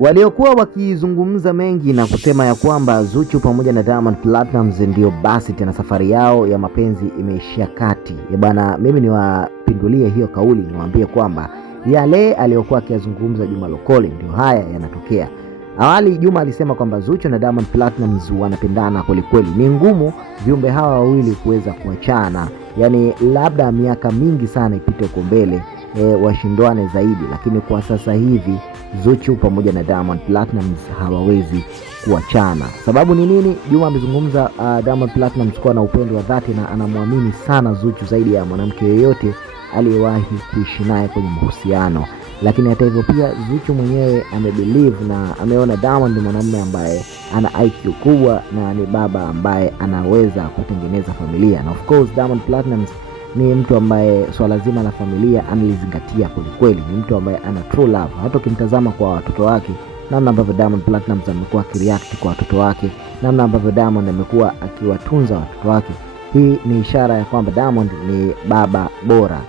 Waliokuwa wakizungumza mengi na kusema ya kwamba Zuchu pamoja na Diamond Platnumz ndio basi tena safari yao ya mapenzi imeishia kati. Bana, mimi niwapindulie hiyo kauli, niwaambie kwamba yale aliyokuwa akiyazungumza Juma Lokole ndio haya yanatokea. Awali Juma alisema kwamba Zuchu na Diamond Platnumz wanapendana kweli. Ni ngumu viumbe hawa wawili kuweza kuachana. Yaani labda miaka mingi sana ipite huko mbele washindwane zaidi, lakini kwa sasa hivi Zuchu pamoja na Diamond Platnumz hawawezi kuachana. Sababu ni nini? Juma amezungumza Diamond Platnumz kuwa na upendo wa dhati na anamwamini sana Zuchu zaidi ya mwanamke yoyote aliyewahi kuishi naye kwenye mahusiano. Lakini hata hivyo pia Zuchu mwenyewe amebelieve na ameona Diamond ni mwanamume ambaye ana IQ kubwa na ni baba ambaye anaweza kutengeneza familia. Na of course Diamond Platnumz ni mtu ambaye swala zima la familia analizingatia kweli. Ni mtu ambaye ana true love. Hata ukimtazama kwa watoto wake, namna ambavyo Diamond Platnumz amekuwa akireact kwa watoto wake, namna ambavyo Diamond amekuwa akiwatunza watoto wake, hii ni ishara ya kwamba Diamond ni baba bora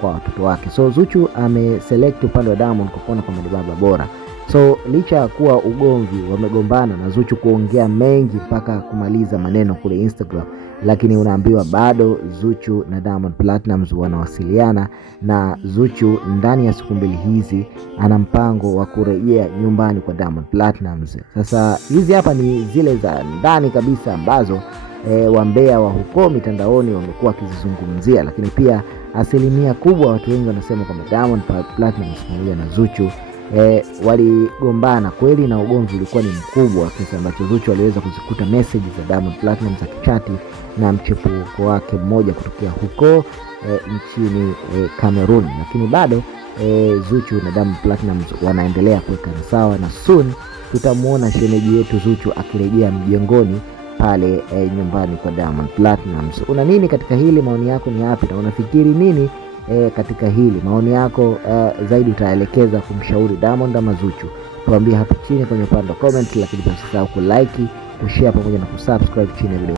kwa watoto wake. So Zuchu ameselect upande wa Diamond kwa kuona kwamba ni baba bora. So licha ya kuwa ugomvi, wamegombana na Zuchu kuongea mengi mpaka kumaliza maneno kule Instagram, lakini unaambiwa bado Zuchu na Diamond Platnumz wanawasiliana, na Zuchu ndani ya siku mbili hizi ana mpango wa kurejea nyumbani kwa Diamond Platnumz. Sasa hizi hapa ni zile za ndani kabisa ambazo wambea wa huko mitandaoni wamekuwa wakizizungumzia, lakini pia asilimia kubwa watu wengi wanasema kwamba Diamond Platnumz pamoja na Zuchu waligombana kweli, na ugomvi ulikuwa ni mkubwa kiasi ambacho Zuchu aliweza kuzikuta message za Diamond Platnumz akichati na mchepuko wake mmoja kutokea huko nchini Cameroon. Lakini bado Zuchu na Diamond Platnumz wanaendelea kuwekana sawa, na soon tutamuona shemeji yetu Zuchu akirejea mjengoni pale nyumbani kwa Diamond Platnumz. Una nini katika hili? Maoni yako ni yapi na unafikiri nini katika hili? Maoni yako zaidi utaelekeza kumshauri Diamond ama Zuchu? Tuambie hapo chini kwenye upande wa comment, lakini usisahau kulike, kushare pamoja na kusubscribe chini ya video.